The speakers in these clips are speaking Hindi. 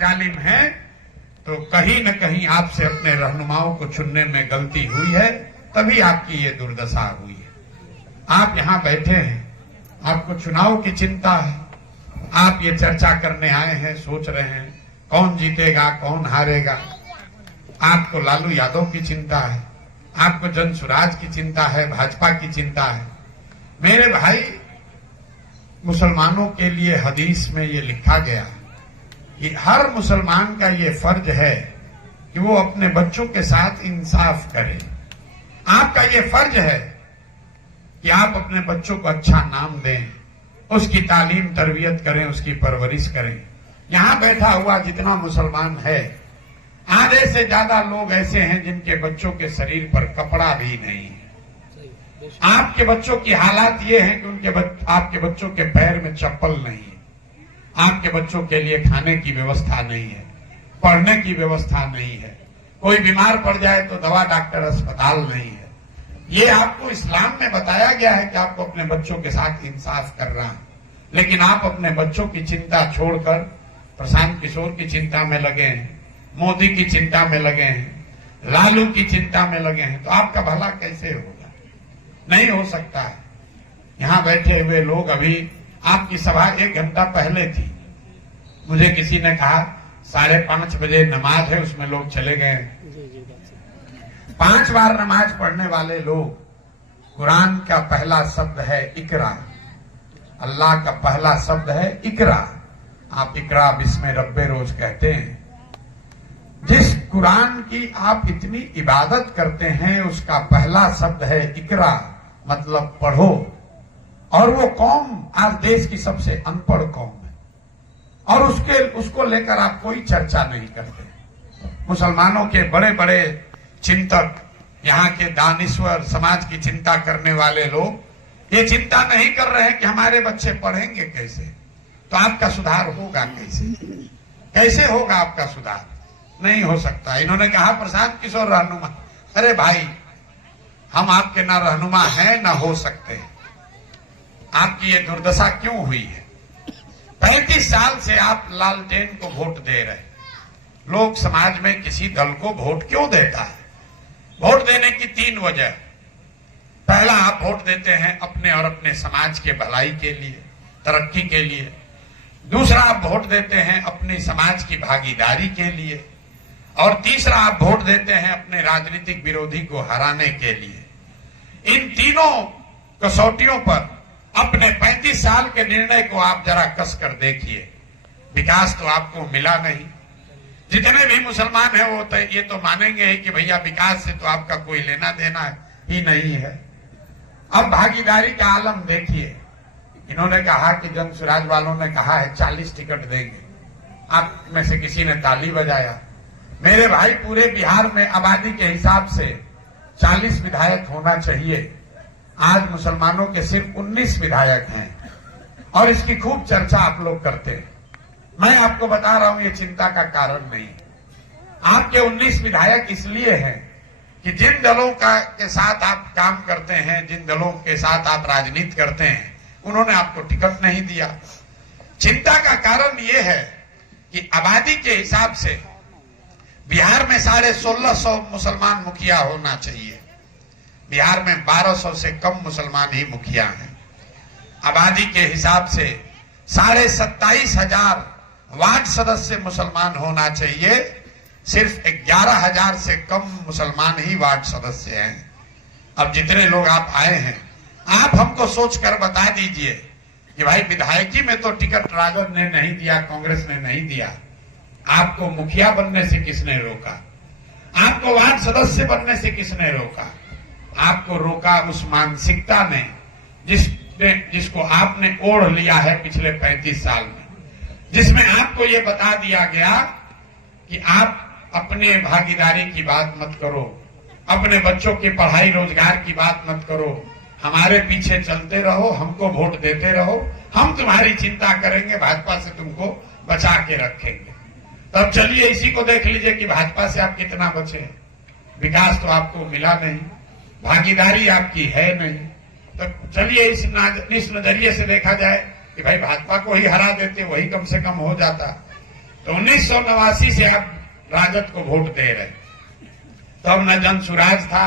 जालिम हैं, तो कहीं न कहीं आपसे अपने रहनुमाओं को चुनने में गलती हुई है, तभी आपकी ये दुर्दशा हुई है। आप यहाँ बैठे हैं, आपको चुनाव की चिंता है, आप ये चर्चा करने आए हैं, सोच रहे हैं कौन जीतेगा कौन हारेगा। आपको लालू यादव की चिंता है, आपको जन सुराज की चिंता है, भाजपा की चिंता है। मेरे भाई, मुसलमानों के लिए हदीस में ये लिखा गया कि हर मुसलमान का ये फर्ज है कि वो अपने बच्चों के साथ इंसाफ करे। आपका ये फर्ज है कि आप अपने बच्चों को अच्छा नाम दें, उसकी तालीम तरबियत करें, उसकी परवरिश करें। यहां बैठा हुआ जितना मुसलमान है, आधे से ज्यादा लोग ऐसे हैं जिनके बच्चों के शरीर पर कपड़ा भी नहीं है। आपके बच्चों की हालात ये है कि आपके बच्चों के पैर में चप्पल नहीं है, आपके बच्चों के लिए खाने की व्यवस्था नहीं है, पढ़ने की व्यवस्था नहीं है, कोई बीमार पड़ जाए तो दवा डॉक्टर अस्पताल नहीं है। ये आपको इस्लाम में बताया गया है कि आपको अपने बच्चों के साथ इंसाफ करना है, लेकिन आप अपने बच्चों की चिंता छोड़कर प्रशांत किशोर की चिंता में लगे हैं, मोदी की चिंता में लगे हैं, लालू की चिंता में लगे हैं, तो आपका भला कैसे होगा? नहीं हो सकता है। यहां बैठे हुए लोग, अभी आपकी सभा 1 घंटा पहले थी, मुझे किसी ने कहा 5:30 बजे नमाज है, उसमें लोग चले गए। 5 बार नमाज पढ़ने वाले लोग, कुरान का पहला शब्द है इकरा, अल्लाह का पहला शब्द है इकरा। आप इकरा बिस्मे रब्बे रोज कहते हैं। जिस कुरान की आप इतनी इबादत करते हैं, उसका पहला शब्द है इकरा, मतलब पढ़ो। और वो कौम आज देश की सबसे अनपढ़ कौम है, और उसको लेकर आप कोई चर्चा नहीं करते। मुसलमानों के बड़े बड़े चिंतक, यहाँ के दानिश्वर, समाज की चिंता करने वाले लोग ये चिंता नहीं कर रहे हैं कि हमारे बच्चे पढ़ेंगे कैसे, तो आपका सुधार होगा कैसे? कैसे होगा आपका सुधार? नहीं हो सकता। इन्होंने कहा प्रशांत किशोर रहनुमा, अरे भाई, हम आपके ना रहनुमा हैं ना हो सकते। आपकी ये दुर्दशा क्यों हुई है? 35 साल से आप लालटेन को वोट दे रहे। लोग समाज में किसी दल को वोट क्यों देता है? वोट देने की 3 वजह। पहला, आप वोट देते हैं अपने और अपने समाज के भलाई के लिए, तरक्की के लिए। दूसरा, आप वोट देते हैं अपनी समाज की भागीदारी के लिए। और तीसरा, आप वोट देते हैं अपने राजनीतिक विरोधी को हराने के लिए। इन तीनों कसौटियों पर अपने 35 साल के निर्णय को आप जरा कस कर देखिए। विकास तो आपको मिला नहीं। जितने भी मुसलमान हैं वो तो ये तो मानेंगे ही कि भैया विकास से तो आपका कोई लेना देना ही नहीं है। अब भागीदारी का आलम देखिए। इन्होंने कहा कि जन सुराज वालों ने कहा है 40 टिकट देंगे। आप में से किसी ने ताली बजाया। मेरे भाई, पूरे बिहार में आबादी के हिसाब से 40 विधायक होना चाहिए। आज मुसलमानों के सिर्फ 19 विधायक हैं, और इसकी खूब चर्चा आप लोग करते हैं। मैं आपको बता रहा हूं, ये चिंता का कारण नहीं। आपके 19 विधायक इसलिए हैं कि जिन दलों के साथ आप काम करते हैं, जिन दलों के साथ आप राजनीति करते हैं, उन्होंने आपको टिकट नहीं दिया। चिंता का कारण ये है कि आबादी के हिसाब से बिहार में 1650 मुसलमान मुखिया होना चाहिए। बिहार में 1200 से कम मुसलमान ही मुखिया हैं। आबादी के हिसाब से 27,500 वार्ड सदस्य मुसलमान होना चाहिए। सिर्फ 11,000 से कम मुसलमान ही वार्ड सदस्य हैं। अब जितने लोग आप आए हैं, आप हमको सोचकर बता दीजिए कि भाई, विधायकी में तो टिकट राजद ने नहीं दिया, कांग्रेस ने नहीं दिया, आपको मुखिया बनने से किसने रोका? आपको वार्ड सदस्य बनने से किसने रोका? आपको रोका उस मानसिकता ने जिसको आपने ओढ़ लिया है पिछले 35 साल में, जिसमें आपको ये बता दिया गया कि आप अपने भागीदारी की बात मत करो, अपने बच्चों की पढ़ाई रोजगार की बात मत करो, हमारे पीछे चलते रहो, हमको वोट देते रहो, हम तुम्हारी चिंता करेंगे, भाजपा से तुमको बचा के रखेंगे। तब चलिए इसी को देख लीजिए कि भाजपा से आप कितना बचे। विकास तो आपको मिला नहीं, भागीदारी आपकी है नहीं। तो चलिए इस नजरिए से देखा जाए कि भाई भाजपा को ही हरा देते, वही कम से कम हो जाता। तो 1989 से आप राजद को वोट दे रहे। तब न जन सुराज था,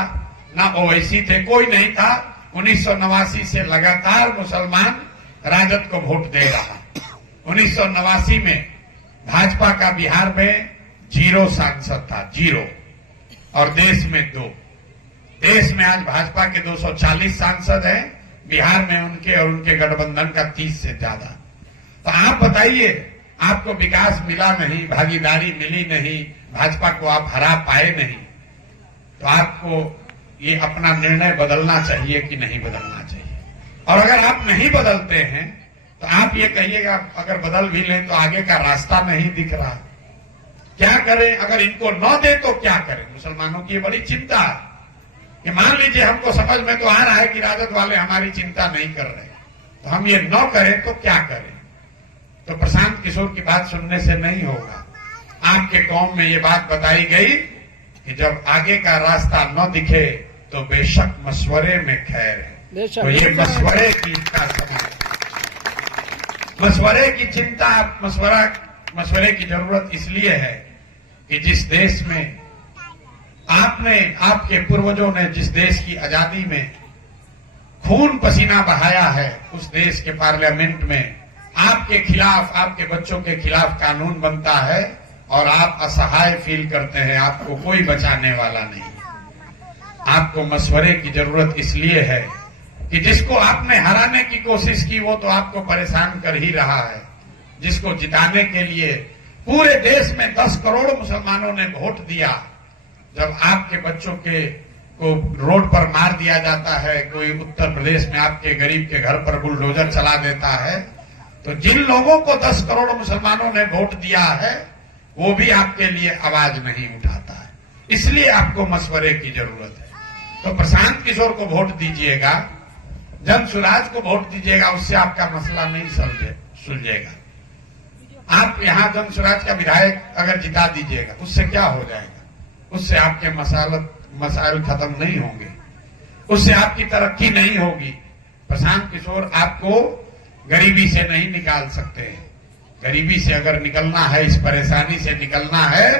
न ओवैसी थे, कोई नहीं था। 1989 से लगातार मुसलमान राजद को वोट दे रहा। 1989 में भाजपा का बिहार में 0 सांसद था, 0, और देश में 2। देश में आज भाजपा के 240 सांसद हैं, बिहार में उनके और उनके गठबंधन का 30 से ज्यादा। तो आप बताइए, आपको विकास मिला नहीं, भागीदारी मिली नहीं, भाजपा को आप हरा पाए नहीं, तो आपको ये अपना निर्णय बदलना चाहिए कि नहीं बदलना चाहिए। और अगर आप नहीं बदलते हैं तो आप ये कहिएगा, अगर बदल भी लें तो आगे का रास्ता नहीं दिख रहा, क्या करें? अगर इनको न दे तो क्या करें? मुसलमानों की ये बड़ी चिंता है कि मान लीजिए हमको समझ में तो आ रहा है कि राजद वाले हमारी चिंता नहीं कर रहे, तो हम ये न करें तो क्या करें? तो प्रशांत किशोर की बात सुनने से नहीं होगा। आपके कौम में ये बात बताई गई कि जब आगे का रास्ता न दिखे तो बेशक मशवरे में खैर है। तो ये मशवरे की चिंता समय, मशवरे की चिंता, मशवरे की जरूरत इसलिए है कि जिस देश में आपके पूर्वजों ने जिस देश की आजादी में खून पसीना बहाया है, उस देश के पार्लियामेंट में आपके खिलाफ, आपके बच्चों के खिलाफ कानून बनता है और आप असहाय फील करते हैं, आपको कोई बचाने वाला नहीं। आपको मशवरे की जरूरत इसलिए है कि जिसको आपने हराने की कोशिश की वो तो आपको परेशान कर ही रहा है। जिसको जिताने के लिए पूरे देश में 10 करोड़ मुसलमानों ने वोट दिया, जब आपके बच्चों को रोड पर मार दिया जाता है, कोई उत्तर प्रदेश में आपके गरीब के घर पर बुलडोजर चला देता है, तो जिन लोगों को 10 करोड़ मुसलमानों ने वोट दिया है वो भी आपके लिए आवाज नहीं उठाता है। इसलिए आपको मशवरे की जरूरत है। तो प्रशांत किशोर को वोट दीजिएगा, जन सुराज को वोट दीजिएगा, उससे आपका मसला नहीं सुलझेगा। आप यहां जन सुराज का विधायक अगर जिता दीजिएगा, उससे क्या हो जाएगा? उससे आपके मसाइल खत्म नहीं होंगे, उससे आपकी तरक्की नहीं होगी। प्रशांत किशोर आपको गरीबी से नहीं निकाल सकते हैं। गरीबी से अगर निकलना है, इस परेशानी से निकलना है,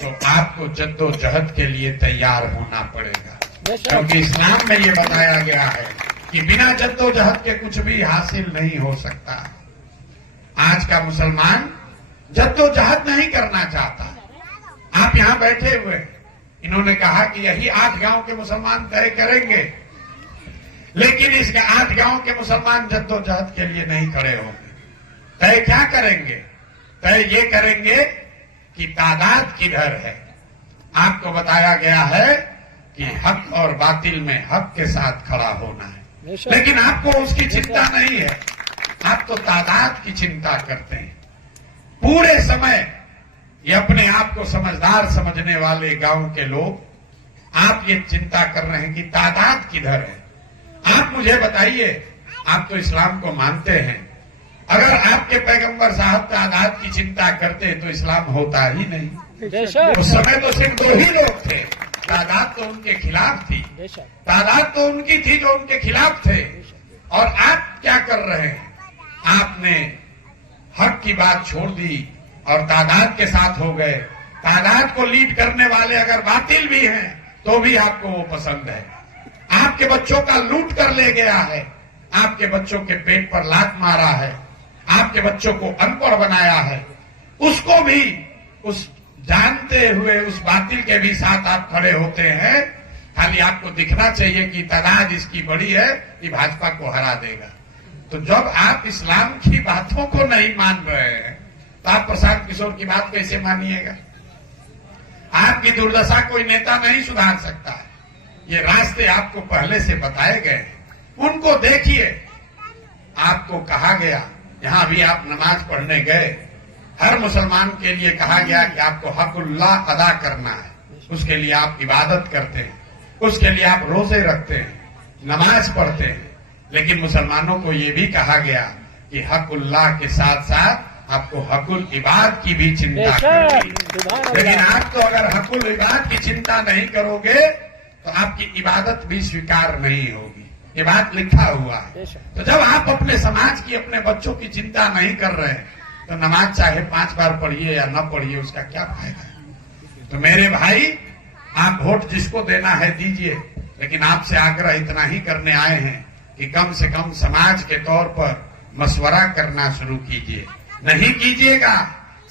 तो आपको जद्दोजहद के लिए तैयार होना पड़ेगा। क्योंकि इस्लाम में ये बताया गया है कि बिना जद्दोजहद के कुछ भी हासिल नहीं हो सकता। आज का मुसलमान जद्दोजहद नहीं करना चाहता। आप यहां बैठे हुए, इन्होंने कहा कि यही 8 गांव के मुसलमान तय करेंगे, लेकिन इस 8 गांव के मुसलमान जद्दोजहद के लिए नहीं खड़े होंगे। तय क्या करेंगे? तय ये करेंगे कि तादाद किधर है। आपको बताया गया है कि हक और बातिल में हक के साथ खड़ा होना है, लेकिन आपको उसकी चिंता नहीं है। आप तो तादाद की चिंता करते हैं। पूरे समय ये अपने आप को समझदार समझने वाले गांव के लोग, आप ये चिंता कर रहे हैं कि तादाद किधर है। आप मुझे बताइए, आप तो इस्लाम को मानते हैं, अगर आपके पैगंबर साहब तादाद की चिंता करते तो इस्लाम होता ही नहीं। उस समय तो सिर्फ 2 ही लोग थे, तादाद तो उनके खिलाफ थी, तादाद तो उनकी थी जो उनके खिलाफ थे। और आप क्या कर रहे हैं? आपने हक की बात छोड़ दी और तादाद के साथ हो गए। तादाद को लीड करने वाले अगर बातिल भी हैं तो भी आपको वो पसंद है। आपके बच्चों का लूट कर ले गया है, आपके बच्चों के पेट पर लात मारा है, आपके बच्चों को अनपढ़ बनाया है, उसको भी उस जानते हुए उस बातिल के भी साथ आप खड़े होते हैं। खाली आपको दिखना चाहिए कि तादाद इसकी बड़ी है, कि भाजपा को हरा देगा। तो जब आप इस्लाम की बातों को नहीं मान रहे हैं तो आप प्रशांत किशोर की बात कैसे मानिएगा? आपकी दुर्दशा कोई नेता नहीं सुधार सकता है। ये रास्ते आपको पहले से बताए गए, उनको देखिए। आपको कहा गया, यहां भी आप नमाज पढ़ने गए, हर मुसलमान के लिए कहा गया कि आपको हक़ुल्लाह अदा करना है, उसके लिए आप इबादत करते हैं, उसके लिए आप रोजे रखते हैं, नमाज पढ़ते हैं। लेकिन मुसलमानों को ये भी कहा गया कि हक़ुल्लाह के साथ साथ आपको हक़ुल इबाद की भी चिंता करनी है। लेकिन आप तो अगर हक़ुल इबाद की चिंता नहीं करोगे तो आपकी इबादत भी स्वीकार नहीं होगी। ये बात लिखा हुआ है। तो जब आप अपने समाज की, अपने बच्चों की चिंता नहीं कर रहे हैं, तो नमाज चाहे 5 बार पढ़िए या न पढ़िए, उसका क्या फायदा। तो मेरे भाई, आप वोट जिसको देना है दीजिए, लेकिन आपसे आग्रह इतना ही करने आए हैं कि कम से कम समाज के तौर पर मशवरा करना शुरू कीजिए। नहीं कीजिएगा,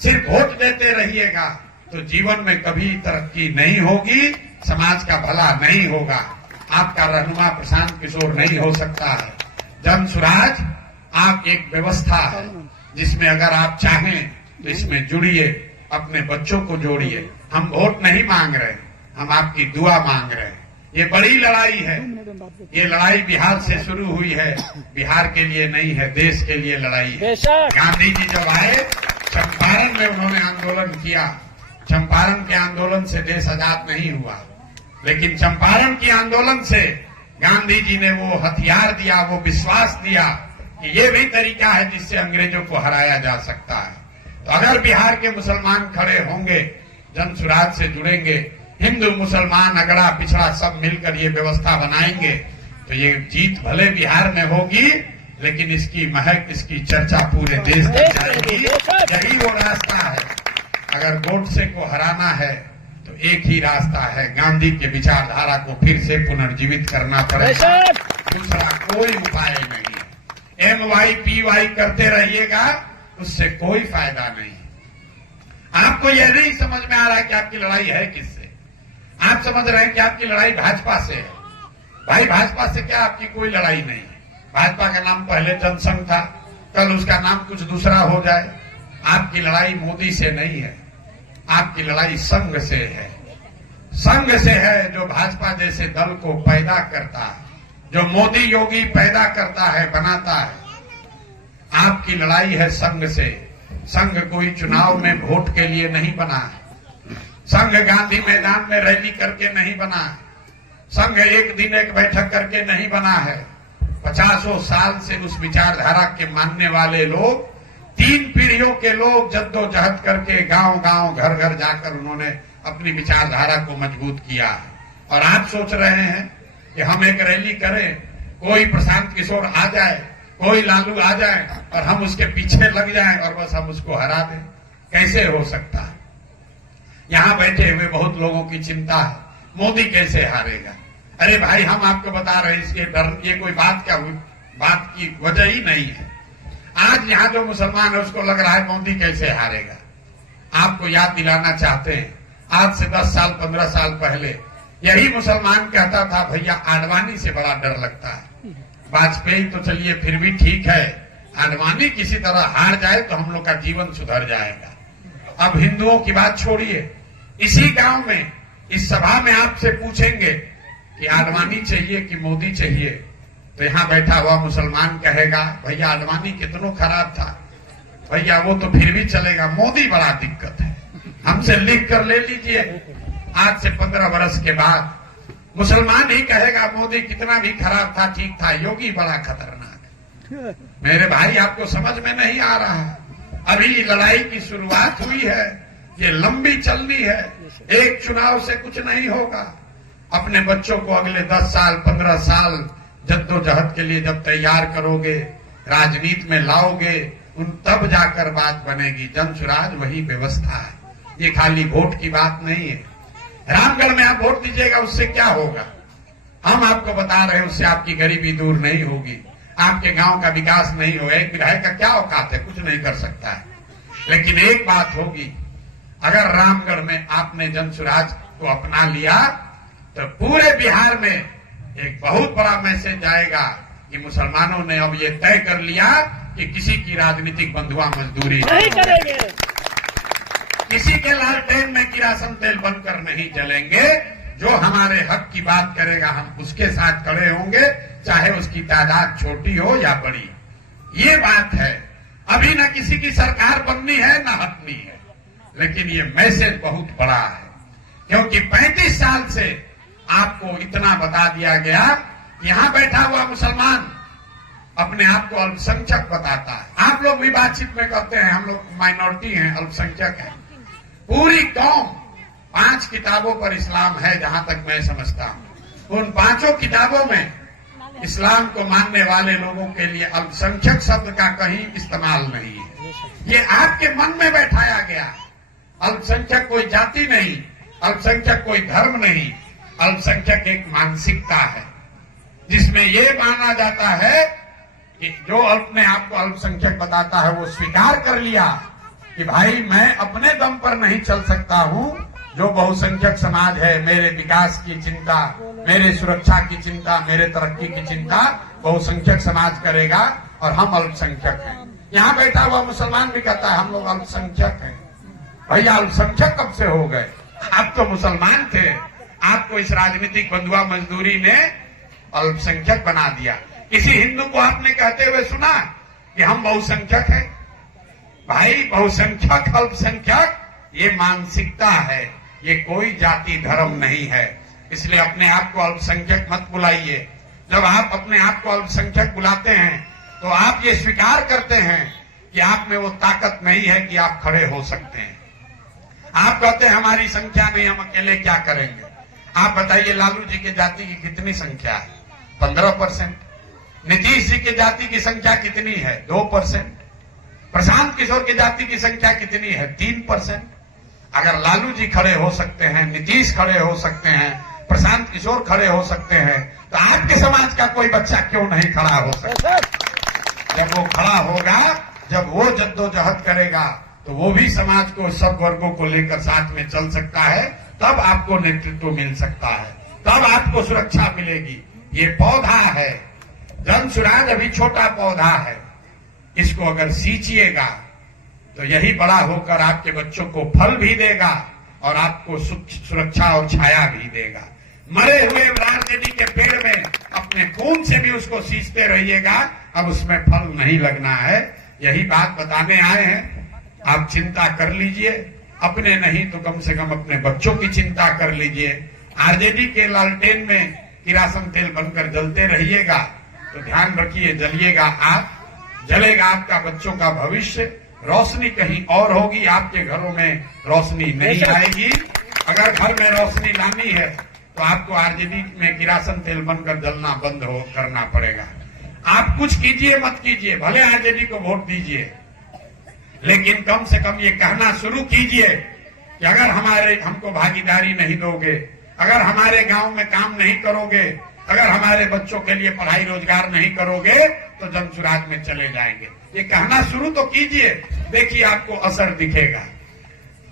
सिर्फ वोट देते रहिएगा, तो जीवन में कभी तरक्की नहीं होगी, समाज का भला नहीं होगा, आपका रहनुमा प्रशांत किशोर नहीं हो सकता है। जन सुराज आप एक व्यवस्था है जिसमें अगर आप चाहें तो इसमें जुड़िए, अपने बच्चों को जोड़िए। हम वोट नहीं मांग रहे, हम आपकी दुआ मांग रहे हैं। ये बड़ी लड़ाई है, ये लड़ाई बिहार से शुरू हुई है, बिहार के लिए नहीं है, देश के लिए लड़ाई है। गांधी जी जब आए, चंपारण में उन्होंने आंदोलन किया। चंपारण के आंदोलन से देश आजाद नहीं हुआ, लेकिन चंपारण की आंदोलन से गांधी जी ने वो हथियार दिया, वो विश्वास दिया कि ये भी तरीका है जिससे अंग्रेजों को हराया जा सकता है। तो अगर बिहार के मुसलमान खड़े होंगे, जन सुराज से जुड़ेंगे, हिंदू मुसलमान अगड़ा पिछड़ा सब मिलकर ये व्यवस्था बनाएंगे, तो ये जीत भले बिहार में होगी, लेकिन इसकी महक, इसकी चर्चा पूरे देश में जाएगी। यही वो रास्ता है। अगर गोडसे को हराना है तो एक ही रास्ता है, गांधी के विचारधारा को फिर से पुनर्जीवित करना पड़ेगा, दूसरा कोई उपाय नहीं है। MYPY करते रहिएगा, उससे कोई फायदा नहीं। आपको यह नहीं समझ में आ रहा है कि आपकी लड़ाई है किससे। आप समझ रहे हैं कि आपकी लड़ाई भाजपा से है। भाई, भाजपा से क्या आपकी कोई लड़ाई नहीं है। भाजपा का नाम पहले जनसंघ था, कल उसका नाम कुछ दूसरा हो जाए। आपकी लड़ाई मोदी से नहीं है, आपकी लड़ाई संघ से है। संघ से है जो भाजपा जैसे दल को पैदा करता है, जो मोदी योगी पैदा करता है, बनाता है। आपकी लड़ाई है संघ से। संघ कोई चुनाव में वोट के लिए नहीं बना है, संघ गांधी मैदान में रैली करके नहीं बना है, संघ एक दिन एक बैठक करके नहीं बना है। 50 साल से उस विचारधारा के मानने वाले लोग, 3 पीढ़ियों के लोग जद्दोजहद करके गांव गांव घर घर जाकर उन्होंने अपनी विचारधारा को मजबूत किया है। और आप सोच रहे हैं कि हम एक रैली करें, कोई प्रशांत किशोर आ जाए, कोई लालू आ जाए और हम उसके पीछे लग जाएं और बस हम उसको हरा दें। कैसे हो सकता है। यहां बैठे हुए बहुत लोगों की चिंता है, मोदी कैसे हारेगा। अरे भाई, हम आपको बता रहे हैं, इसके डर ये कोई बात की वजह ही नहीं है। आज यहां जो मुसलमान है उसको लग रहा है मोदी कैसे हारेगा। आपको याद दिलाना चाहते हैं, आज से 10 साल 15 साल पहले यही मुसलमान कहता था, भैया आडवाणी से बड़ा डर लगता है। वाजपेयी तो चलिए फिर भी ठीक है, आडवाणी किसी तरह हार जाए तो हम लोग का जीवन सुधर जाएगा। अब हिंदुओं की बात छोड़िए, इसी गांव में, इस सभा में आपसे पूछेंगे कि आडवाणी चाहिए कि मोदी चाहिए, तो यहां बैठा हुआ मुसलमान कहेगा, भैया आडवाणी कितना खराब था, भैया वो तो फिर भी चलेगा, मोदी बड़ा दिक्कत है। हमसे लिख कर ले लीजिए, आज से 15 वर्ष के बाद मुसलमान ही कहेगा मोदी कितना भी खराब था, ठीक था, योगी बड़ा खतरनाक है। मेरे भाई, आपको समझ में नहीं आ रहा है, अभी लड़ाई की शुरुआत हुई है, ये लंबी चलनी है। एक चुनाव से कुछ नहीं होगा। अपने बच्चों को अगले 10 साल 15 साल जद्दोजहद के लिए जब तैयार करोगे, राजनीति में लाओगे, तब जाकर बात बनेगी। जन सुराज वही व्यवस्था है, ये खाली वोट की बात नहीं है। रामगढ़ में आप वोट दीजिएगा, उससे क्या होगा। हम आपको बता रहे हैं, उससे आपकी गरीबी दूर नहीं होगी, आपके गांव का विकास नहीं होगा। एक विधायक का क्या औकात है, कुछ नहीं कर सकता है। लेकिन एक बात होगी, अगर रामगढ़ में आपने जन सुराज को अपना लिया तो पूरे बिहार में एक बहुत बड़ा मैसेज जाएगा कि मुसलमानों ने अब ये तय कर लिया कि किसी की राजनीतिक बंधुआ मजदूरी नहीं करेंगे, किसी के लालटेन में किरासन तेल बनकर नहीं जलेंगे। जो हमारे हक की बात करेगा हम उसके साथ खड़े होंगे, चाहे उसकी तादाद छोटी हो या बड़ी। ये बात है। अभी न किसी की सरकार बननी है न हटनी है, लेकिन ये मैसेज बहुत बड़ा है, क्योंकि 35 साल से आपको इतना बता दिया गया। यहां बैठा हुआ मुसलमान अपने आप को अल्पसंख्यक बताता है। आप लोग भी बातचीत में कहते हैं हम लोग माइनॉरिटी हैं, अल्पसंख्यक हैं। पूरी कौम 5 किताबों पर इस्लाम है, जहां तक मैं समझता हूं। उन 5 किताबों में इस्लाम को मानने वाले लोगों के लिए अल्पसंख्यक शब्द का कहीं इस्तेमाल नहीं है। ये आपके मन में बैठाया गया। अल्पसंख्यक कोई जाति नहीं, अल्पसंख्यक कोई धर्म नहीं, अल्पसंख्यक एक मानसिकता है जिसमें ये माना जाता है कि जो अपने आप को अल्पसंख्यक बताता है वो स्वीकार कर लिया कि भाई मैं अपने दम पर नहीं चल सकता हूं, जो बहुसंख्यक समाज है मेरे विकास की चिंता, मेरे सुरक्षा की चिंता, मेरे तरक्की की चिंता बहुसंख्यक समाज करेगा और हम अल्पसंख्यक हैं। यहाँ बैठा हुआ मुसलमान भी कहता है हम लोग अल्पसंख्यक हैं। भैया अल्पसंख्यक कब से हो गए? आप तो मुसलमान थे, आपको इस राजनीतिक बंधुआ मजदूरी ने अल्पसंख्यक बना दिया। किसी हिंदू को आपने कहते हुए सुना कि हम बहुसंख्यक हैं? भाई बहुसंख्यक अल्पसंख्यक ये मानसिकता है, ये कोई जाति धर्म नहीं है। इसलिए अपने आप को अल्पसंख्यक मत बुलाइए। जब आप अपने आप को अल्पसंख्यक बुलाते हैं तो आप ये स्वीकार करते हैं कि आप में वो ताकत नहीं है कि आप खड़े हो सकते हैं। आप कहते हैं हमारी संख्या नहीं, हम अकेले क्या करेंगे। आप बताइए लालू जी के जाति की कितनी संख्या है? 15%। नीतीश जी के जाति की संख्या कितनी है? 2%। प्रशांत किशोर की जाति की संख्या कितनी है? 3%। अगर लालू जी खड़े हो सकते हैं, नीतीश खड़े हो सकते हैं, प्रशांत किशोर खड़े हो सकते हैं, तो आपके समाज का कोई बच्चा क्यों नहीं खड़ा हो सकता? जब वो खड़ा होगा, जब वो जद्दोजहद करेगा तो वो भी समाज को, सब वर्गों को लेकर साथ में चल सकता है। तब आपको नेतृत्व मिल सकता है, तब आपको सुरक्षा मिलेगी। ये पौधा है, जन सुराज अभी छोटा पौधा है, इसको अगर सींचिएगा तो यही बड़ा होकर आपके बच्चों को फल भी देगा और आपको सुरक्षा और छाया भी देगा। मरे हुए राजनीति के पेड़ में अपने खून से भी उसको सींचते रहिएगा, अब उसमें फल नहीं लगना है। यही बात बताने आए हैं। आप चिंता कर लीजिए, अपने नहीं तो कम से कम अपने बच्चों की चिंता कर लीजिए। आरजेडी के लालटेन में किरासन तेल बनकर जलते रहिएगा तो ध्यान रखिए, जलिएगा आप, जलेगा आपका बच्चों का भविष्य। रोशनी कहीं और होगी, आपके घरों में रोशनी नहीं आएगी। अगर घर में रोशनी लानी है तो आपको आरजेडी में किरासन तेल बनकर जलना बंद करना पड़ेगा। आप कुछ कीजिए मत कीजिए, भले आरजेडी को वोट दीजिए, लेकिन कम से कम ये कहना शुरू कीजिए कि अगर हमको भागीदारी नहीं दोगे, अगर हमारे गांव में काम नहीं करोगे, अगर हमारे बच्चों के लिए पढ़ाई रोजगार नहीं करोगे तो जनसुराज में चले जाएंगे। ये कहना शुरू तो कीजिए, देखिए आपको असर दिखेगा।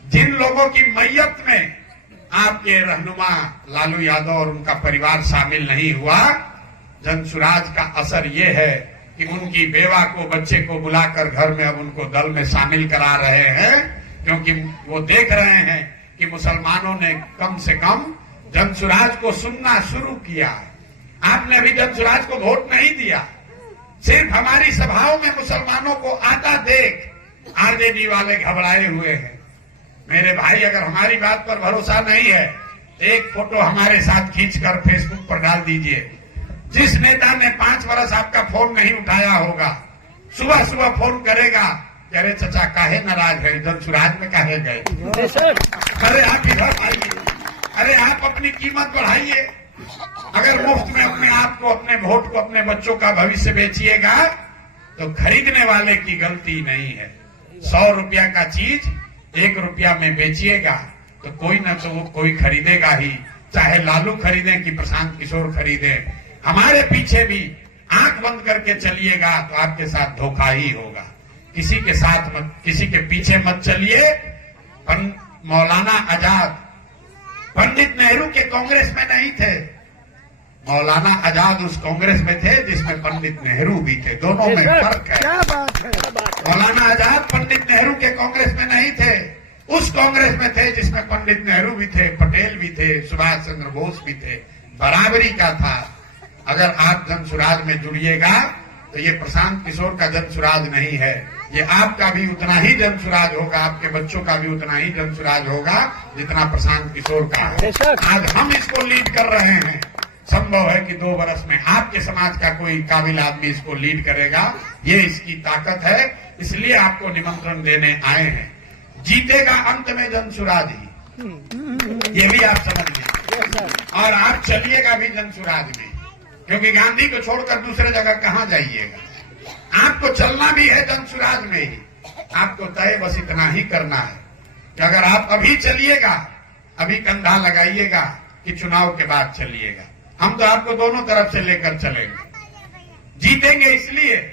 जिन लोगों की मैयत में आपके रहनुमा लालू यादव और उनका परिवार शामिल नहीं हुआ, जनसुराज का असर ये है कि उनकी बेवा को, बच्चे को बुलाकर घर में अब उनको दल में शामिल करा रहे हैं, क्योंकि वो देख रहे हैं कि मुसलमानों ने कम से कम जनसुराज को सुनना शुरू किया। आपने अभी जनसुराज को वोट नहीं दिया, सिर्फ हमारी सभाओं में मुसलमानों को आता देख आरजेडी वाले घबराए हुए हैं। मेरे भाई, अगर हमारी बात पर भरोसा नहीं है, एक फोटो हमारे साथ खींचकर फेसबुक पर डाल दीजिए। जिस नेता ने 5 वर्ष आपका फोन नहीं उठाया होगा, सुबह सुबह फोन करेगा कि अरे चचा काहे नाराज है, जनसुराज में काहे गए? अरे आप इधर आइए, अरे आप अपनी कीमत बढ़ाइए। अगर मुफ्त में अपने आप को, अपने वोट को, अपने बच्चों का भविष्य बेचिएगा तो खरीदने वाले की गलती नहीं है। 100 रुपया का चीज 1 रुपया में बेचिएगा तो कोई ना तो वो कोई खरीदेगा ही, चाहे लालू खरीदे कि प्रशांत किशोर खरीदे। हमारे पीछे भी आंख बंद करके चलिएगा तो आपके साथ धोखा ही होगा। किसी के साथ मत, किसी के पीछे मत चलिए। मौलाना आजाद पंडित नेहरू के कांग्रेस में नहीं थे, मौलाना आजाद उस कांग्रेस में थे जिसमें पंडित नेहरू भी थे। दोनों में फर्क है। मौलाना आजाद पंडित नेहरू के कांग्रेस में नहीं थे, उस कांग्रेस में थे जिसमें पंडित नेहरू भी थे, पटेल भी थे, सुभाष चंद्र बोस भी थे। बराबरी का था। अगर आप जनसुराज में जुड़िएगा तो ये प्रशांत किशोर का जनसुराज नहीं है, ये आपका भी उतना ही जनसुराज होगा, आपके बच्चों का भी उतना ही जनसुराज होगा जितना प्रशांत किशोर का है। आज हम इसको लीड कर रहे हैं। संभव है कि 2 वर्ष में आपके समाज का कोई काबिल आदमी इसको लीड करेगा। ये इसकी ताकत है, इसलिए आपको निमंत्रण देने आए हैं। जीतेगा अंत में जनसुराज ही, ये भी आप समझ लीजिए। और आप चलिएगा भी जनसुराज में, क्योंकि गांधी को छोड़कर दूसरे जगह कहां जाइएगा। आपको चलना भी है जनसुराज में ही। आपको तय बस इतना ही करना है कि अगर आप अभी चलिएगा, अभी कंधा लगाइएगा कि चुनाव के बाद चलिएगा। हम तो आपको दोनों तरफ से लेकर चलेंगे। जीतेंगे इसलिए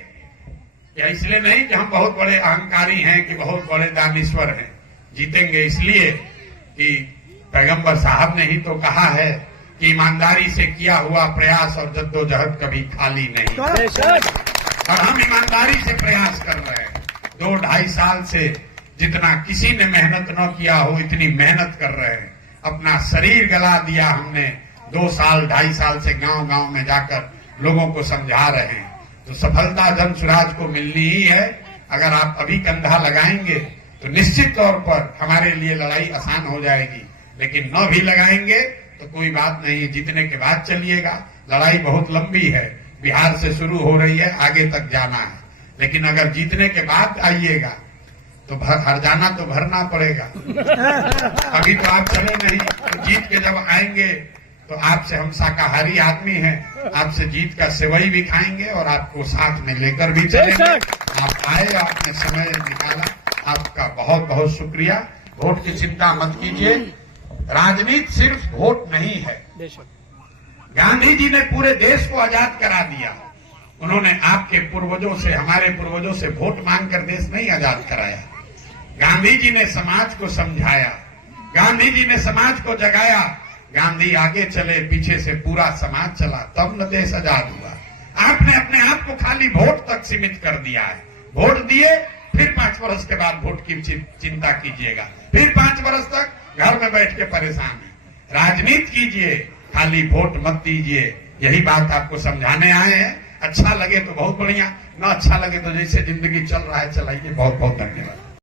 नहीं कि हम बहुत बड़े अहंकारी हैं, कि बहुत बड़े दानीश्वर हैं। जीतेंगे इसलिए कि पैगंबर साहब ने ही तो कहा है कि ईमानदारी से किया हुआ प्रयास और जद्दोजहद कभी खाली नहीं। और हम ईमानदारी से प्रयास कर रहे हैं। 2-2.5 साल से जितना किसी ने मेहनत न किया हो, इतनी मेहनत कर रहे हैं। अपना शरीर गला दिया हमने। 2 साल 2.5 साल से गांव गांव में जाकर लोगों को समझा रहे हैं। तो सफलता जन स्वराज को मिलनी ही है। अगर आप अभी कंधा लगाएंगे तो निश्चित तौर पर हमारे लिए लड़ाई आसान हो जाएगी, लेकिन न भी लगाएंगे तो कोई बात नहीं, जीतने के बाद चलिएगा। लड़ाई बहुत लंबी है, बिहार से शुरू हो रही है, आगे तक जाना है। लेकिन अगर जीतने के बाद आइएगा तो हर जाना तो भरना पड़ेगा। अभी तो आप चलो नहीं, तो जीत के जब आएंगे तो आपसे हम शाकाहारी आदमी हैं, आपसे जीत का सेवई भी खाएंगे और आपको साथ में लेकर भी चलेंगे। आप आए, आपने समय निकाला, आपका बहुत बहुत शुक्रिया। वोट की चिंता मत कीजिए। राजनीति सिर्फ वोट नहीं है। गांधी जी ने पूरे देश को आजाद करा दिया। उन्होंने आपके पूर्वजों से, हमारे पूर्वजों से वोट मांगकर देश नहीं आजाद कराया। गांधी जी ने समाज को समझाया, गांधी जी ने समाज को जगाया। गांधी आगे चले, पीछे से पूरा समाज चला, तब न देश आजाद हुआ। आपने अपने आप को खाली वोट तक सीमित कर दिया है। वोट दिए, फिर 5 वर्ष के बाद वोट की चिंता कीजिएगा, फिर 5 वर्ष तक घर में बैठ के परेशान है। राजनीति कीजिए, खाली वोट मत दीजिए। यही बात आपको समझाने आए हैं। अच्छा लगे तो बहुत बढ़िया, न अच्छा लगे तो जैसे जिंदगी चल रहा है चलाइए। बहुत बहुत धन्यवाद।